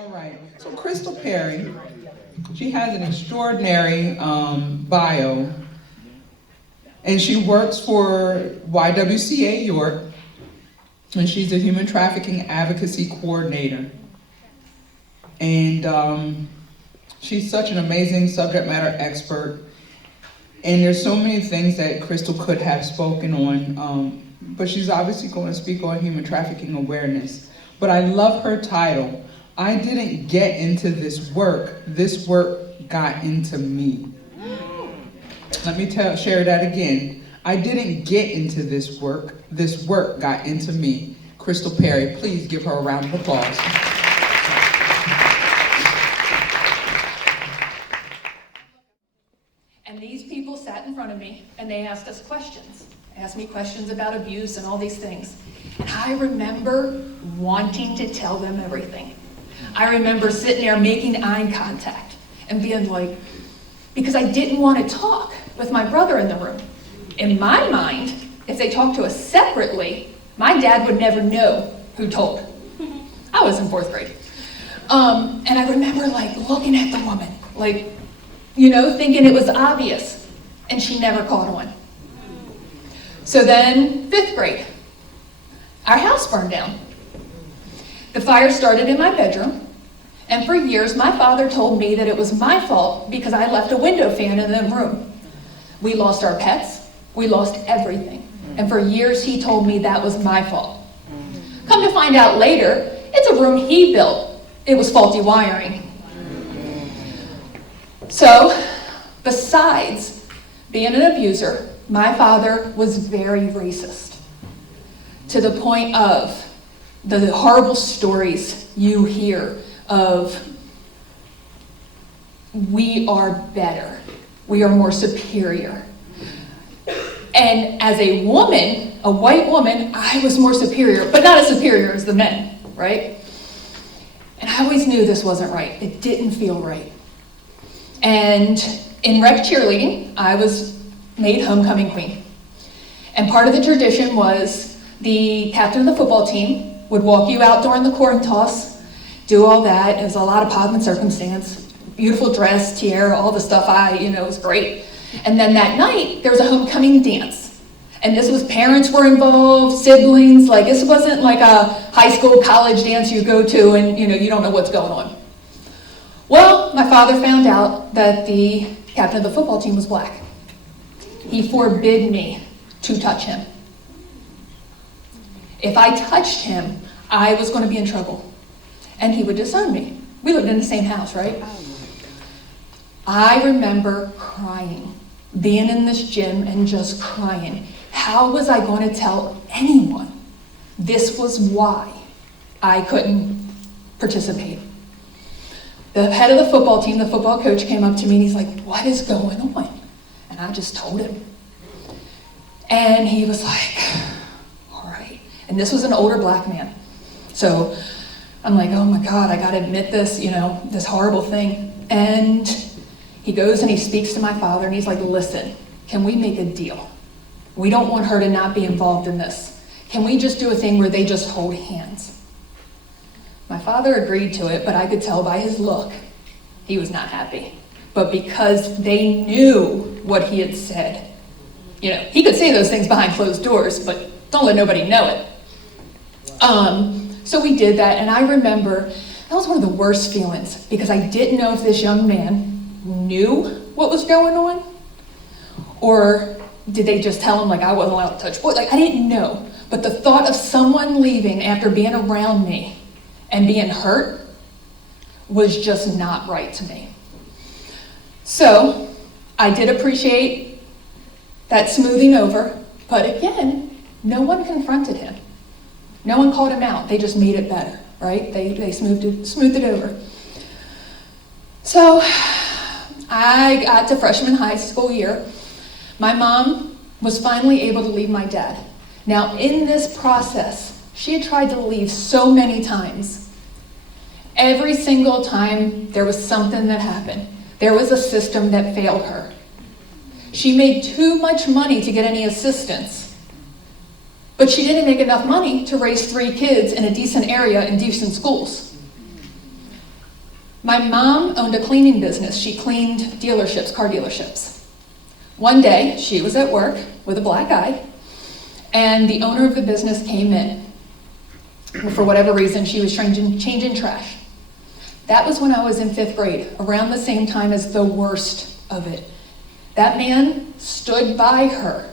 All right, so Crystal Perry, she has an extraordinary bio, and she works for YWCA York, and she's a human trafficking advocacy coordinator. And she's such an amazing subject matter expert, and there's so many things that Crystal could have spoken on, but she's obviously going to speak on human trafficking awareness. But I love her title. I didn't get into this work got into me. Let me share that again. I didn't get into this work got into me. Crystal Perry, please give her a round of applause. And these people sat in front of me and they asked us questions. They asked me questions about abuse and all these things. And I remember wanting to tell them everything. I remember sitting there making eye contact and being like, because I didn't want to talk with my brother in the room. In my mind, if they talked to us separately, my dad would never know who told. I was in 4th grade. And I remember like looking at the woman, like, thinking it was obvious, and she never caught on. So then 5th grade, our house burned down. The fire started in my bedroom, and for years my father told me that it was my fault because I left a window fan in the room. We lost our pets, we lost everything, and for years he told me that was my fault. Come to find out later, it's a room he built. It was faulty wiring. So, besides being an abuser, my father was very racist, to the point of the horrible stories you hear of, we are better, we are more superior. And as a woman, a white woman, I was more superior, but not as superior as the men, right? And I always knew this wasn't right. It didn't feel right. And in rec cheerleading, I was made homecoming queen. And part of the tradition was the captain of the football team would walk you out during the coin toss, do all that. It was a lot of pomp and circumstance, beautiful dress, tiara, all the stuff it was great. And then that night, there was a homecoming dance. And this was, parents were involved, siblings, like this wasn't like a high school, college dance you go to and you don't know what's going on. Well, my father found out that the captain of the football team was black. He forbid me to touch him. If I touched him, I was going to be in trouble, and he would disown me. We lived in the same house, right? I remember crying, being in this gym and just crying. How was I going to tell anyone? This was why I couldn't participate. The head of the football team, the football coach, came up to me and he's like, what is going on? And I just told him. And he was like, all right. And this was an older black man. So I'm like, oh my God, I gotta admit this, this horrible thing. And he goes and he speaks to my father and he's like, listen, can we make a deal? We don't want her to not be involved in this. Can we just do a thing where they just hold hands? My father agreed to it, but I could tell by his look, he was not happy. But because they knew what he had said, he could say those things behind closed doors, but don't let nobody know it. So we did that, and I remember that was one of the worst feelings because I didn't know if this young man knew what was going on, or did they just tell him like I wasn't allowed to touch boys? Like I didn't know. But the thought of someone leaving after being around me and being hurt was just not right to me. So I did appreciate that smoothing over, but again, no one confronted him. No one called him out. They just made it better, right? They smoothed it over. So I got to freshman high school year. My mom was finally able to leave my dad. Now in this process, she had tried to leave so many times. Every single time there was something that happened. There was a system that failed her. She made too much money to get any assistance, but she didn't make enough money to raise 3 kids in a decent area in decent schools. My mom owned a cleaning business. She cleaned dealerships, car dealerships. One day, she was at work with a black eye, and the owner of the business came in. For whatever reason, she was changing trash. That was when I was in 5th grade, around the same time as the worst of it. That man stood by her.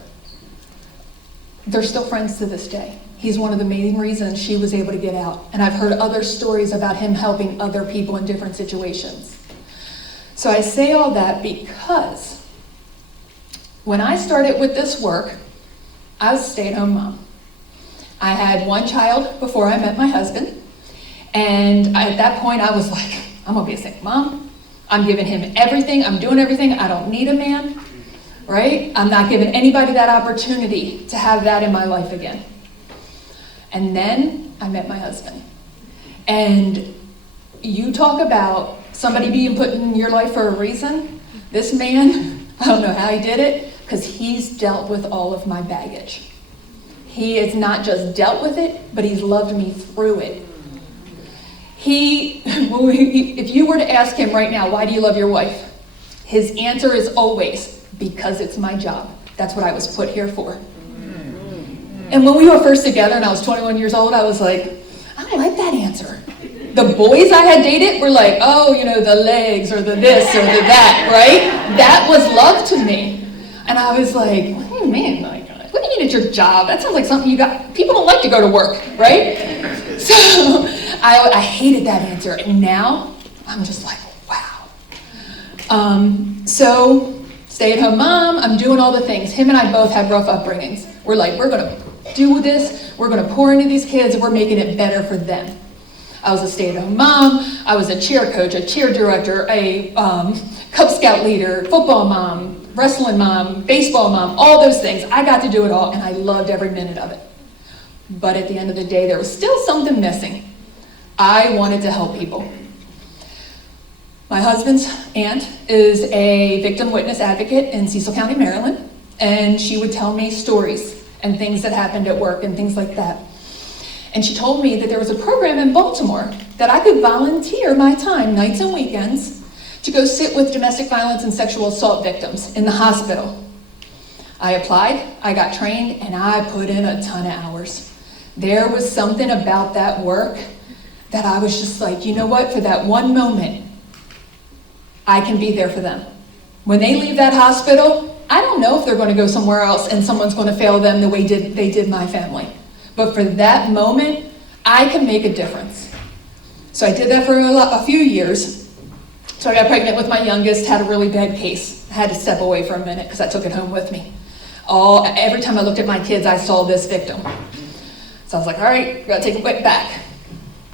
They're still friends to this day. He's one of the main reasons she was able to get out. And I've heard other stories about him helping other people in different situations. So I say all that because when I started with this work, I was a stay-at-home mom. I had one child before I met my husband. And at that point, I was like, I'm gonna be a single mom. I'm giving him everything. I'm doing everything. I don't need a man, right? I'm not giving anybody that opportunity to have that in my life again. And then I met my husband. And you talk about somebody being put in your life for a reason. This man, I don't know how he did it, because he's dealt with all of my baggage. He has not just dealt with it, but he's loved me through it. If you were to ask him right now, why do you love your wife? His answer is always, because it's my job. That's what I was put here for. And when we were first together and I was 21 years old, I was like, I don't like that answer. The boys I had dated were like, oh, the legs or the this or the that, right? That was love to me. And I was like, what do you mean? Like, what do you mean it's your job? That sounds like something you got. People don't like to go to work, right? So I hated that answer. And now I'm just like, wow. So stay-at-home mom, I'm doing all the things. Him and I both had rough upbringings. We're like, we're gonna do this, we're gonna pour into these kids, and we're making it better for them. I was a stay-at-home mom, I was a cheer coach, a cheer director, a Cub Scout leader, football mom, wrestling mom, baseball mom, all those things. I got to do it all, and I loved every minute of it. But at the end of the day, there was still something missing. I wanted to help people. My husband's aunt is a victim witness advocate in Cecil County, Maryland, and she would tell me stories and things that happened at work and things like that. And she told me that there was a program in Baltimore that I could volunteer my time, nights and weekends, to go sit with domestic violence and sexual assault victims in the hospital. I applied, I got trained, and I put in a ton of hours. There was something about that work that I was just like, you know what, for that one moment, I can be there for them. When they leave that hospital, I don't know if they're going to go somewhere else and someone's going to fail them the way they did my family. But for that moment, I can make a difference. So I did that for a few years. So I got pregnant with my youngest, had a really bad case. I had to step away for a minute because I took it home with me. Every time I looked at my kids, I saw this victim. So I was like, all right, gotta take it back.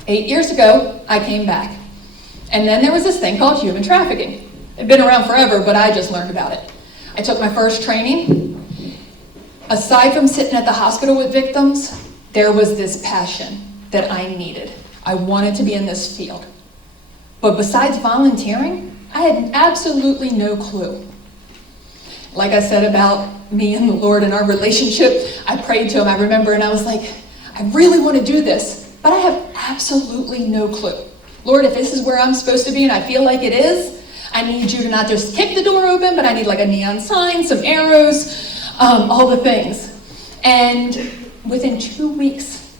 8 years ago, I came back. And then there was this thing called human trafficking. It'd been around forever, but I just learned about it. I took my first training. Aside from sitting at the hospital with victims, there was this passion that I needed. I wanted to be in this field. But besides volunteering, I had absolutely no clue. Like I said about me and the Lord and our relationship, I prayed to him, I remember, and I was like, I really want to do this, but I have absolutely no clue. Lord, if this is where I'm supposed to be and I feel like it is, I need you to not just kick the door open, but I need like a neon sign, some arrows, all the things. And within 2 weeks,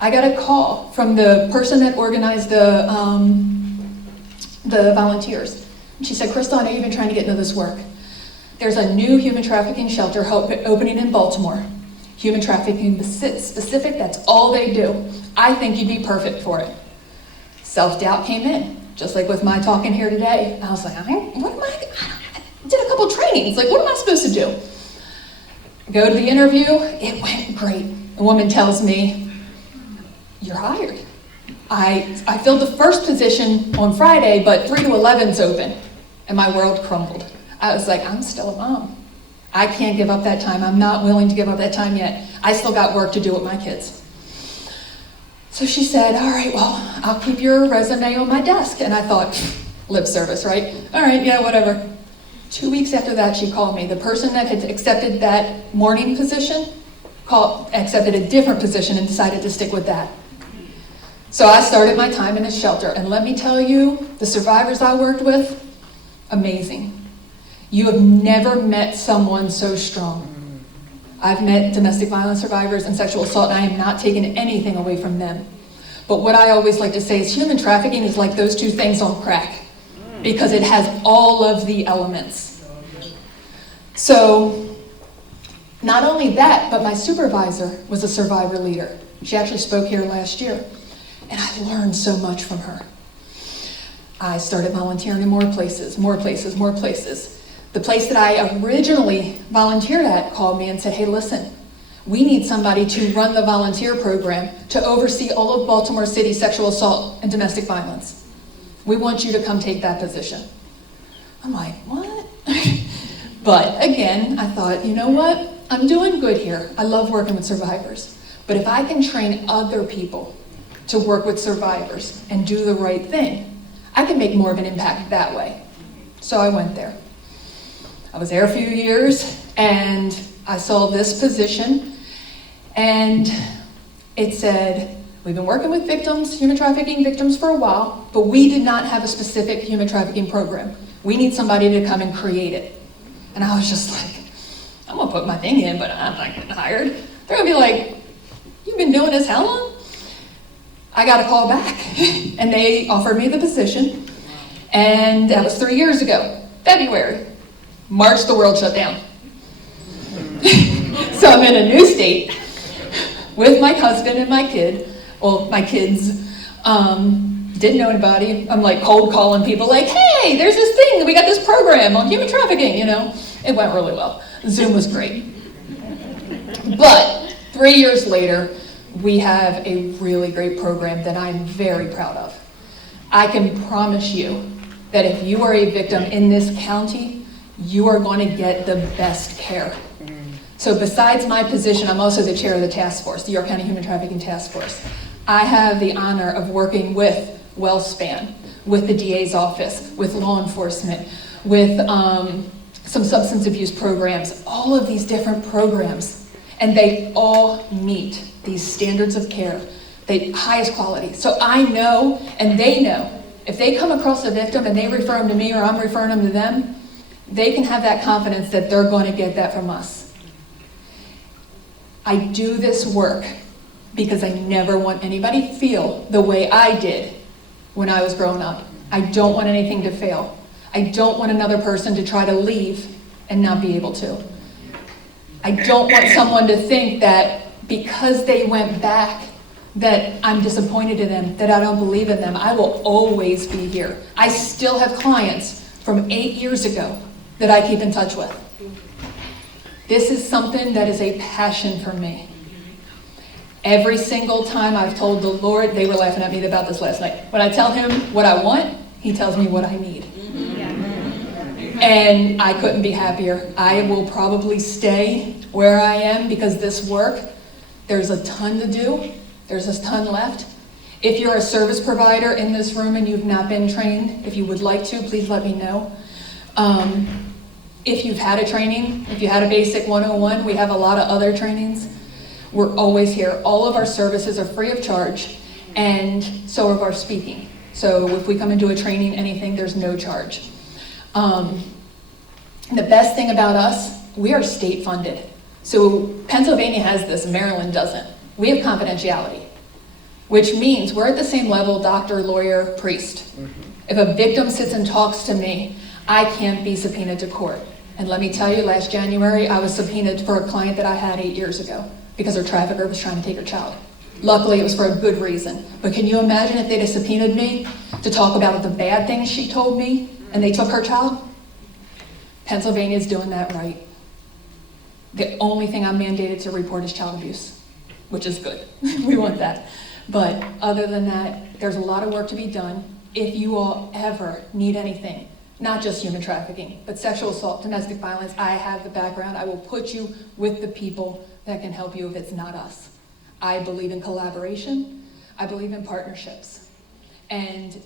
I got a call from the person that organized the volunteers. And she said, Crystal, I know you've been trying to get into this work. There's a new human trafficking shelter opening in Baltimore. Human trafficking specific, that's all they do. I think you'd be perfect for it. Self-doubt came in, just like with my talking here today. I was like, I did a couple trainings, like what am I supposed to do? Go to the interview, it went great. The woman tells me, you're hired. I filled the first position on Friday, but 3 to 11's open, and my world crumbled. I was like, I'm still a mom. I can't give up that time. I'm not willing to give up that time yet. I still got work to do with my kids. So she said, all right, well, I'll keep your resume on my desk. And I thought, lip service, right? All right, yeah, whatever. 2 weeks after that, she called me. The person that had accepted that morning position accepted a different position and decided to stick with that. So I started my time in a shelter, and let me tell you, the survivors I worked with, amazing. You have never met someone so strong. I've met domestic violence survivors and sexual assault, and I am not taking anything away from them. But what I always like to say is human trafficking is like those two things on crack, because it has all of the elements. So, not only that, but my supervisor was a survivor leader. She actually spoke here last year, and I learned so much from her. I started volunteering in more places. The place that I originally volunteered at called me and said, hey, listen, we need somebody to run the volunteer program to oversee all of Baltimore City sexual assault and domestic violence. We want you to come take that position. I'm like, what? But again, I thought, you know what? I'm doing good here. I love working with survivors. But if I can train other people to work with survivors and do the right thing, I can make more of an impact that way. So I went there. I was there a few years, and I saw this position, and it said, we've been working with victims, human trafficking victims for a while, but we did not have a specific human trafficking program. We need somebody to come and create it. And I was just like, I'm gonna put my thing in, but I'm not getting hired. They're gonna be like, you've been doing this how long? I got a call back, and they offered me the position, and that was 3 years ago, February. March, the world shut down. So I'm in a new state with my husband and my kid. Well, my kids didn't know anybody. I'm like cold calling people like, hey, there's this thing, we got this program on human trafficking, you know. It went really well. Zoom was great. But 3 years later, we have a really great program that I'm very proud of. I can promise you that if you are a victim in this county, you are going to get the best care. So besides my position, I'm also the chair of the task force, the York County Human Trafficking Task Force. I have the honor of working with WellSpan, with the DA's office, with law enforcement, with some substance abuse programs, all of these different programs, and they all meet these standards of care, the highest quality. So I know, and they know, if they come across a victim and they refer them to me or I'm referring them to them, they can have that confidence that they're going to get that from us. I do this work because I never want anybody to feel the way I did when I was growing up. I don't want anything to fail. I don't want another person to try to leave and not be able to. I don't want someone to think that because they went back that I'm disappointed in them, that I don't believe in them. I will always be here. I still have clients from 8 years ago that I keep in touch with. This is something that is a passion for me. Every single time I've told the Lord, they were laughing at me about this last night. When I tell him what I want, he tells me what I need. And I couldn't be happier. I will probably stay where I am because this work, there's a ton to do. There's a ton left. If you're a service provider in this room and you've not been trained, if you would like to, please let me know. If you've had a training, if you had a basic 101, we have a lot of other trainings. We're always here. All of our services are free of charge, and so are our speaking. So if we come and do a training, anything, there's no charge. The best thing about us, we are state funded. So Pennsylvania has this, Maryland doesn't. We have confidentiality, which means we're at the same level, doctor, lawyer, priest. If a victim sits and talks to me, I can't be subpoenaed to court. And let me tell you, last January, I was subpoenaed for a client that I had 8 years ago because her trafficker was trying to take her child. Luckily, it was for a good reason. But can you imagine if they'd have subpoenaed me to talk about the bad things she told me and they took her child? Pennsylvania's doing that right. The only thing I'm mandated to report is child abuse, which is good. We want that. But other than that, there's a lot of work to be done. If you all ever need anything, not just human trafficking, but sexual assault, domestic violence, I have the background. I will put you with the people that can help you if it's not us. I believe in collaboration. I believe in partnerships. And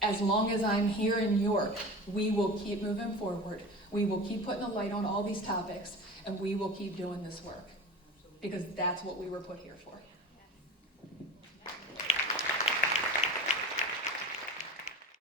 as long as I'm here in York, we will keep moving forward. We will keep putting a light on all these topics, and we will keep doing this work because that's what we were put here for.